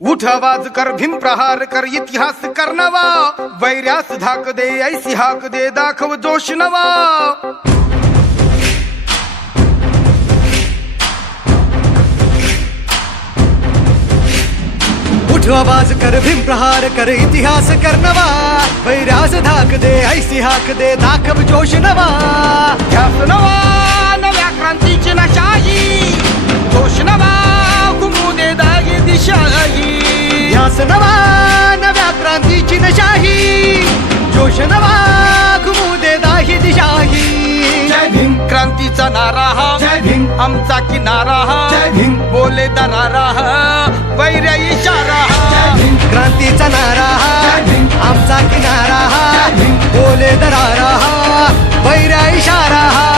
उठ आवाज कर, भीम प्रहार कर, इतिहास कर नवा, वैर्यास धाक दे, ऐसी हाक दे, दाखव जोश नवा. उठ आवाज कर, भीम प्रहार कर, इतिहास कर नवा, वैर्यास धाक दे, ऐसी हाक दे, दाखव जोश नवा. ध्यास नवा, नव्या क्रांतीची नशाही, जोश नवा, घुमू दे दागी दिशाही. ध्यास नवा, नव्या क्रांतीची नशाही, जोश नवा, घुमू दे दाही दिशाही. जय भीम क्रांतीचा नारा हा, जय भीम आमचा किनारा हा, जय भीम बोले दरारा हा, वैर्या इशारा हा. जय भीम क्रांतीचा नारा हा, जय भीम आमचा किनारा हा, जय भीम बोले दरारा हा, वैर्या इशारा हा.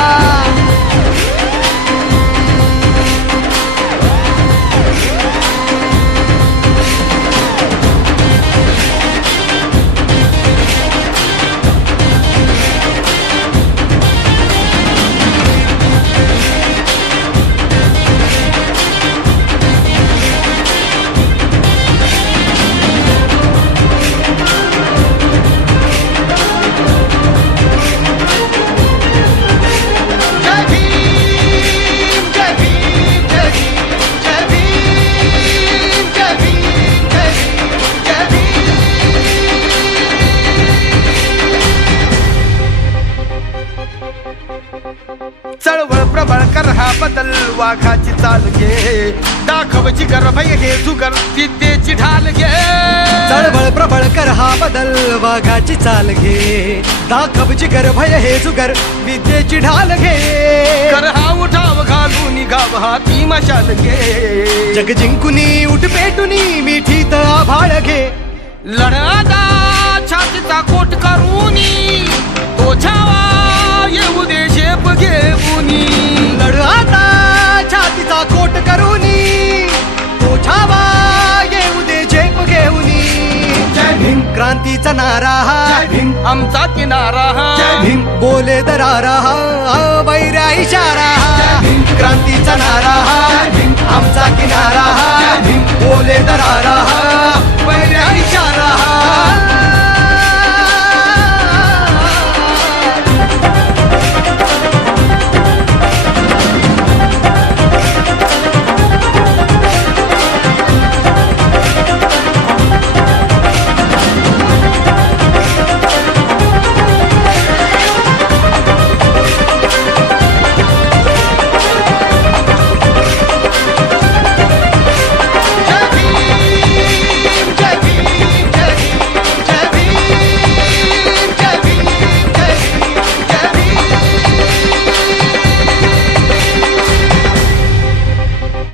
चळवळ प्रबळ कर हा बदल, वाघाची चाल घे, दाखव जिगर भय घे, जुगर विद्येची ढाल घे. चळवळ प्रबळ कर हा बदल, वाघाची चाल घे, दाखव जिगर भय हे जुगर, विद्येची ढाल घे. कर हा उठाव घालून गाव हाती मशाल घे. जग जिंकुनी उठ पेटुनी, मिठीत आभाळ घे. लढादा छातीचा कोट करूनी, तो छावा येऊ दे झेप घेऊनी. लढ आता छातीचा कोट करूनी, तो छावा येऊ दे झेप घेऊनी. जय भीम क्रांतीचा नारा हा, जय भीम आमचा किनारा हा, जय भीम बोले दरारा हा, वैर्या इशारा हा. जय भीम क्रांतीचा नारा हा, जय भीम आमचा किनारा हा, जय भीम बोले दरारा हा,